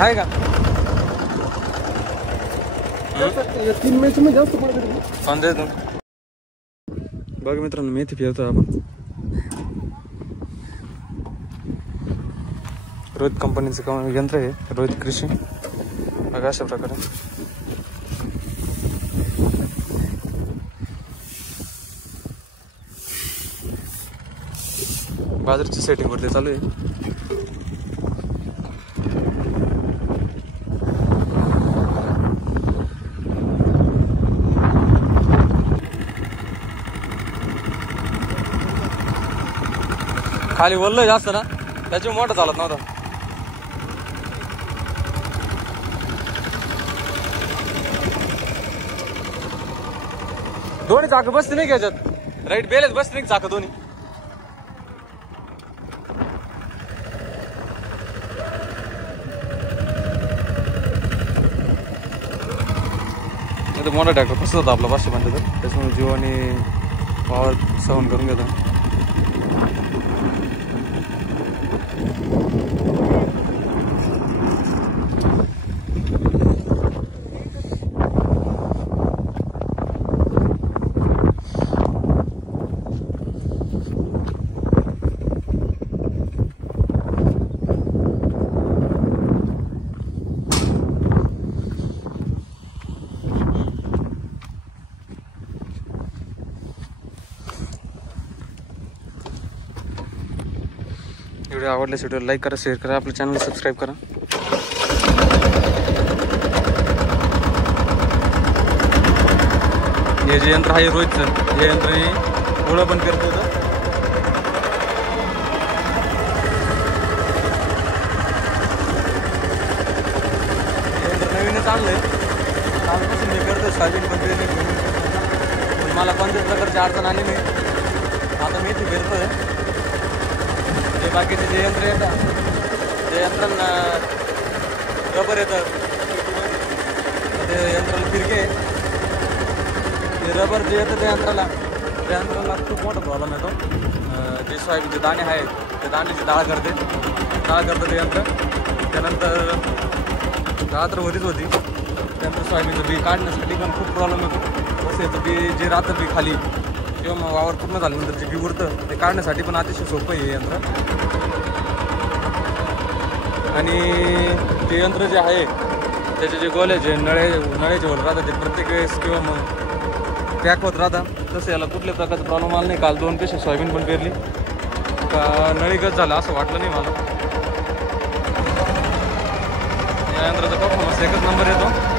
आहे का? 3 मॅच मध्ये जास्त पडत समजाय तू बघ मित्रांनो, मेथी फिरतो आपण. रोहित कंपनीचं यंत्र आहे, रोहित कृषी. बघा अशा प्रकारे बाजारची सेटिंग वरती चालू आहे. खाली वल्ल जास्त ना, त्याची मोठं चालत नव्हतं. दोन्ही चाकं बसते नाही घ्यायच्यात, राईट बेलेच बसते नाही चाकं दोन्ही. मोठा ट्रॅक्टर कसं होता आपला 575, त्याच्यामुळे जीव आणि पॉवर सहन करून घेतो. व्हिडिओ आवडल्यास व्हिडिओ लाईक करा, शेअर करा, आपल्या चॅनल सबस्क्राईब करा. हे जे यंत्र आहे रोहितचं, हे यंत्र गोळा पण करत होतं. यंत्र नवीनच आणलंय, कालपासून मी करतो. सोयाबीन पण पेरणी घेऊन मला कोणत्याच प्रकारची अडचण आली नाही. आता मी इथे फिरतोय. जे बाकीचे जे यंत्र येतात, ते यंत्रांना रबर येतं, ते यंत्राला फिरके, ते रबर जे येतं त्या यंत्राला खूप मोठा प्रॉब्लेम येतो. जे सोयाबीनचे दाणे आहेत, ते दाण्याची डाळ करतं ते यंत्र. त्यानंतर डाळ तर होतीच होती, त्यानंतर सोयाबीनचं बी काढण्यासाठी पण खूप प्रॉब्लेम येतो. कसं येतं बी जे राहतं बी खाली, किंवा वावर पूर्ण झाल्यानंतर जे बी उरतं ते काढण्यासाठी पण अतिशय सोपं आहे हे यंत्र. आणि ते यंत्र जे आहे त्याचे जे गोले जे नळ्याचे वर राहतात, ते प्रत्येक वेळेस किंवा मग पॅक होत राहतात. तसं याला कुठल्या प्रकारचा प्रॉब्लेम आला नाही. काल 2 पेशा सोयाबीन पण पेरली का नळीगत झालं असं वाटलं नाही मला. या यंत्राचा परफॉर्मन्स एकच नंबर येतो.